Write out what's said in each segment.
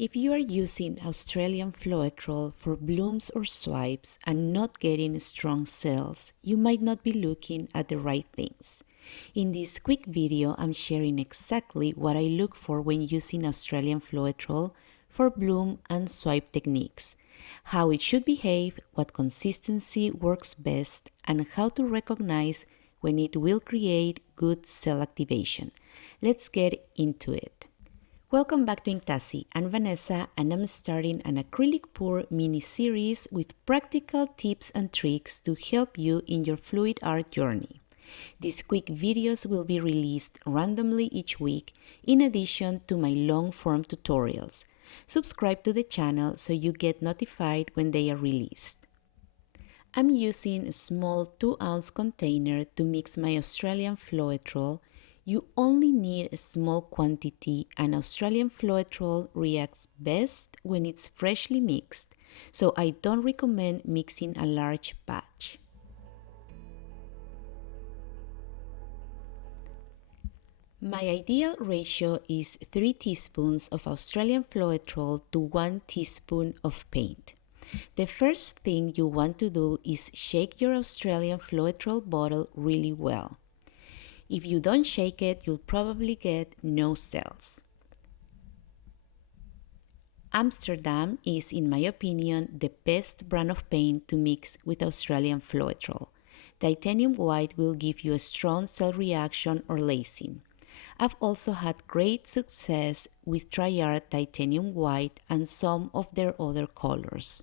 If you are using Australian Floetrol for blooms or swipes and not getting strong cells, you might not be looking at the right things. In this quick video, I'm sharing exactly what I look for when using Australian Floetrol for bloom and swipe techniques, how it should behave, what consistency works best, and how to recognize when it will create good cell activation. Let's get into it. Welcome back to Inktassi. I'm Vanessa and I'm starting an acrylic pour mini-series with practical tips and tricks to help you in your fluid art journey. These quick videos will be released randomly each week in addition to my long-form tutorials. Subscribe to the channel so you get notified when they are released. I'm using a small 2-ounce container to mix my Australian Floetrol. You only need a small quantity, and Australian Floetrol reacts best when it's freshly mixed, so I don't recommend mixing a large batch. My ideal ratio is 3 teaspoons of Australian Floetrol to 1 teaspoon of paint. The first thing you want to do is shake your Australian Floetrol bottle really well. If you don't shake it, you'll probably get no cells. Amsterdam is, in my opinion, the best brand of paint to mix with Australian Floetrol. Titanium white will give you a strong cell reaction or lacing. I've also had great success with Triart Titanium White and some of their other colors.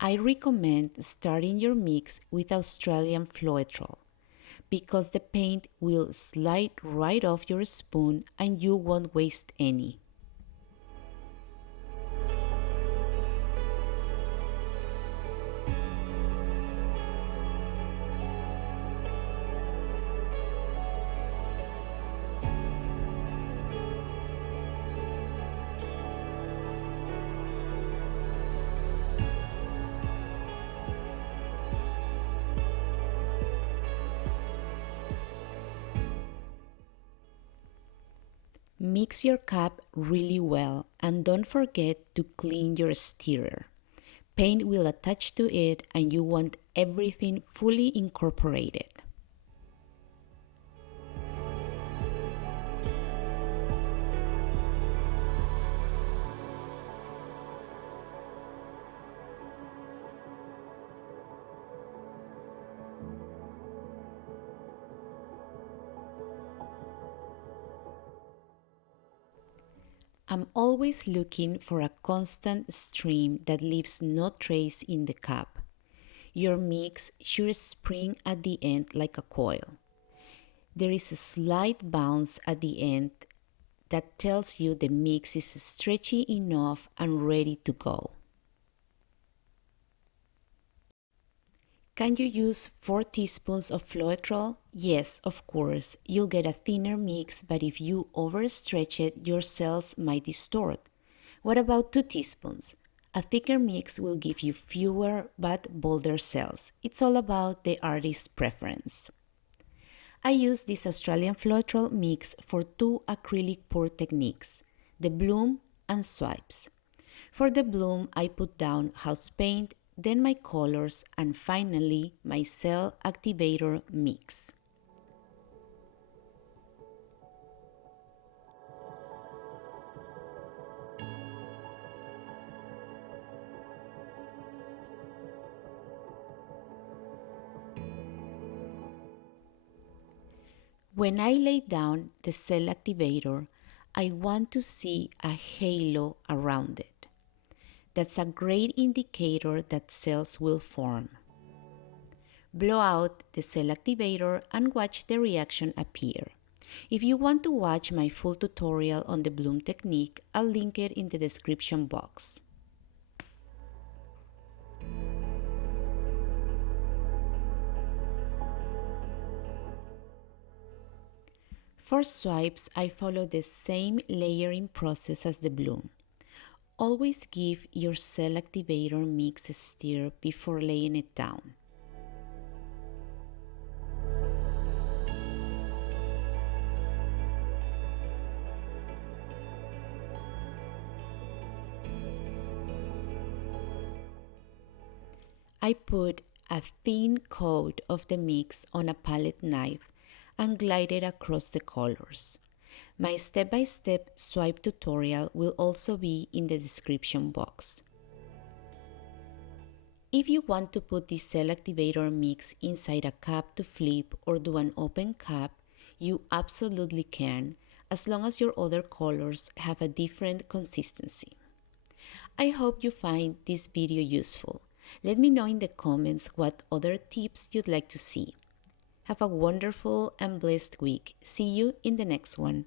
I recommend starting your mix with Australian Floetrol because the paint will slide right off your spoon and you won't waste any. Mix your cup really well and don't forget to clean your stirrer. Paint will attach to it and you want everything fully incorporated. I'm always looking for a constant stream that leaves no trace in the cup. Your mix should spring at the end like a coil. There is a slight bounce at the end that tells you the mix is stretchy enough and ready to go. Can you use 4 teaspoons of Floetrol? Yes, of course. You'll get a thinner mix, but if you overstretch it, your cells might distort. What about 2 teaspoons? A thicker mix will give you fewer but bolder cells. It's all about the artist's preference. I use this Australian Floetrol mix for 2 acrylic pour techniques, the bloom and swipes. For the bloom, I put down house paint, then my colors, and finally my cell activator mix. When I lay down the cell activator, I want to see a halo around it. That's a great indicator that cells will form. Blow out the cell activator and watch the reaction appear. If you want to watch my full tutorial on the bloom technique, I'll link it in the description box. For swipes, I follow the same layering process as the bloom. Always give your cell activator mix a stir before laying it down. I put a thin coat of the mix on a palette knife and glided across the colors. My step-by-step swipe tutorial will also be in the description box. If you want to put the cell activator mix inside a cup to flip or do an open cap, you absolutely can, as long as your other colors have a different consistency. I hope you find this video useful. Let me know in the comments what other tips you'd like to see. Have a wonderful and blessed week. See you in the next one.